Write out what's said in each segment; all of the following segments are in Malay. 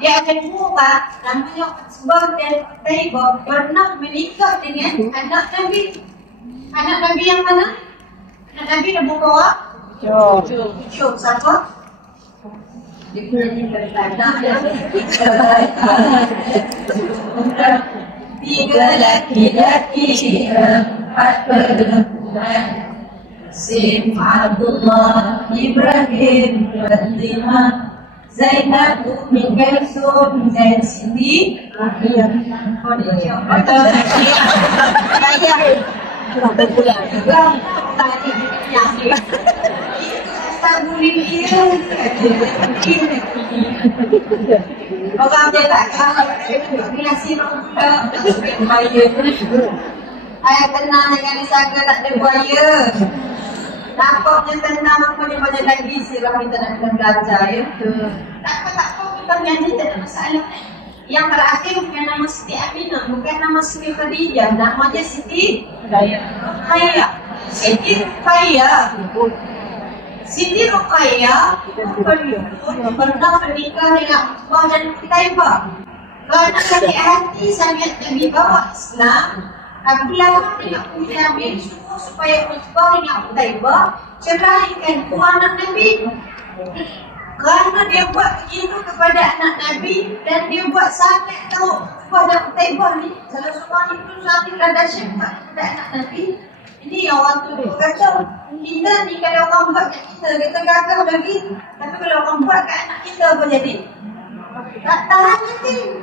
dia akan mengubah namanya Utsbah dan Utaibah pernah menikah dengan anak Nabi. Anak Nabi yang mana? Anak Nabi dah berapa orang? 7. Siapa? Dia penyanyi bertanah tiga laki-laki 4 perempuan. Sim Abdullah Ibrahim Fatimah Zainab Umi Kalsum dan Siti. Oh dia siapa? Saya berapa bulan? Tadi yang sabun dia. Orang dia tak tahu bila sirap buaya. Saya tenang dengan disangka tak ada buaya. Nampaknya tenang, maknanya banyak lagi sirap kita nak kena belajar ya. Tak apa kita mengaji tak ada masalah. Yang terakhir bukan nama Siti Aminah, bukan nama Siti Khadijah, namanya Siti Ruqayyah. Siti Ruqayyah. Siti Ruqayyah pernah menikah dengan Utsbah dan Utaibah. Kerana sakit hati sangat Nabi bawa Islam, Abdullah bin Nabi suruh supaya Utsbah dengan Utaibah ceraikan dua anak Nabi. Kerana dia buat begitu kepada anak Nabi dan dia buat sangat tahu Utsbah dan Utaibah ni salah seorang itu sangat dahsyat kepada anak Nabi. Ini yang orang tu kata, kita ni kalau orang buat kat kita gagah lagi. Tapi kalau orang buat kat anak kita apa jadi? Tak tahan nanti.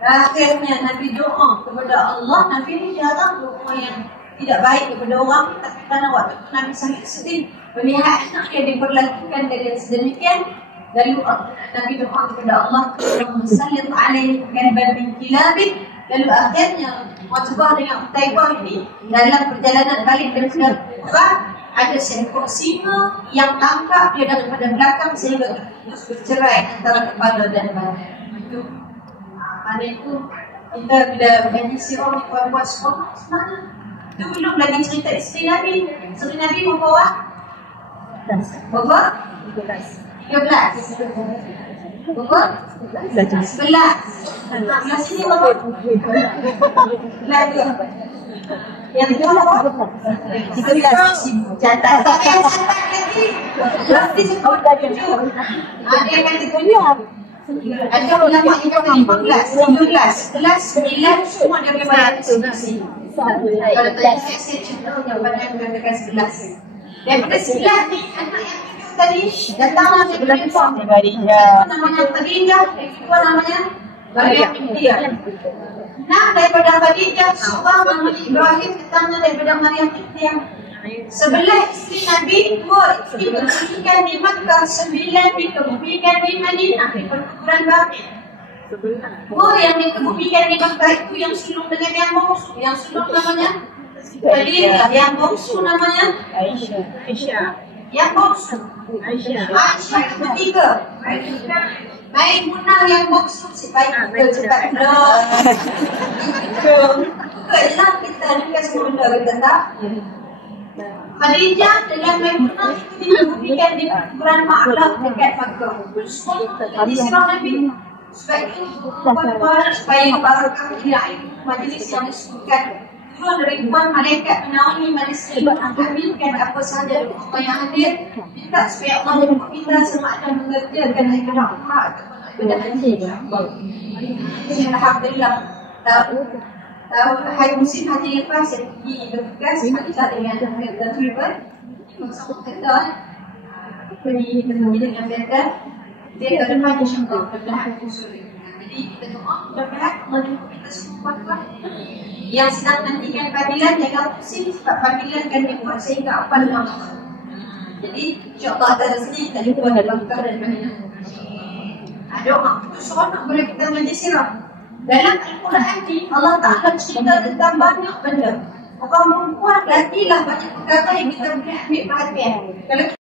Akhirnya Nabi doa kepada Allah. Nabi ni jarang doa yang tidak baik kepada orang. Tapi kerana waktu itu Nabi sangat sedih melihat anak yang diperlakukan dengan sedemikian. Lalu Nabi doa kepada Allah, Sallit alaihi kalban min kilabin. Lalu akhirnya Utsbah dengan Utaibah ini dalam perjalanan balik dari Kuba ada seekor singa yang tangkap dia daripada belakang sehingga terputus bercerai antara kepala dan badan. Itu pada itu kita bila mengaji sirah ni buat semua sebenarnya itu belum lagi cerita isteri Nabi. Isteri Nabi membawa berapa? 13. Berapa? 11. Yang sini berapa? 11. Yang itu berapa? 13. Catat. Tak payah catat lagi. Berarti sebut dah 7. Ada yang kata 7. Ada ulama yang kata 15. 11, 9 semua dia boleh bayar sini. Kalau tak saya contohnya pada yang mengatakan 11. Daripada 9 ni anak yang tadi datang daripada Khadijah. Namanya Khadijah, yang kedua namanya Maryam. Nah, daripada Khadijah seorang namanya Ibrahim, datangnya daripada Maryam yang sebelah isteri Nabi, 2 isteri dikebumikan di Makkah, 9 dikebumikan di Madinah di perkuburan Baqi'. 2 yang dikebumikan di Makkah itu yang sulung dengan yang bongsu, yang sulung namanya Khadijah, yang bongsu namanya Aisyah. Yang bongsu Aisyah yang ketiga Maimunah yang bongsu. Si baik kita cepat bukanlah kita ni kan semua benda kita tak. Khadijah dengan Maimunah itu dikebumikan di perkuburan Ma'lah dekat Makkah. Jadi sirah Nabi sebab itu supaya barakah majlis yang disebutkan turun ribuan malaikat menaungi majlis ini mengaminkan apa sahaja doa yang hadir, minta supaya Allah jemput kita sama ada mengerjakan ibadah umrah ataupun ibadah haji. Alhamdulillah tahun haji musim haji lepas saya pergi bertugas kita dengan terlibat bersama kita pergi dengan mereka dia terdepan insyaAllah berdahan khusus. Jadi kita doa mudah-mudahan Allah jemput kita semua kuat-kuat. Yang sedang nantikan panggilan jangan pusing sebab panggilan kan dibuat sehingga apa nama. Jadi insyaAllah ada rezeki kita jumpa dalam Makkah dan Madinah. Doa itu seronok bila kita mengaji sirah. Dalam Al-Quran ni Allah Ta'ala cerita tentang banyak benda. Orang perempuan lagilah banyak perkara yang kita boleh ambil perhatian. Kalau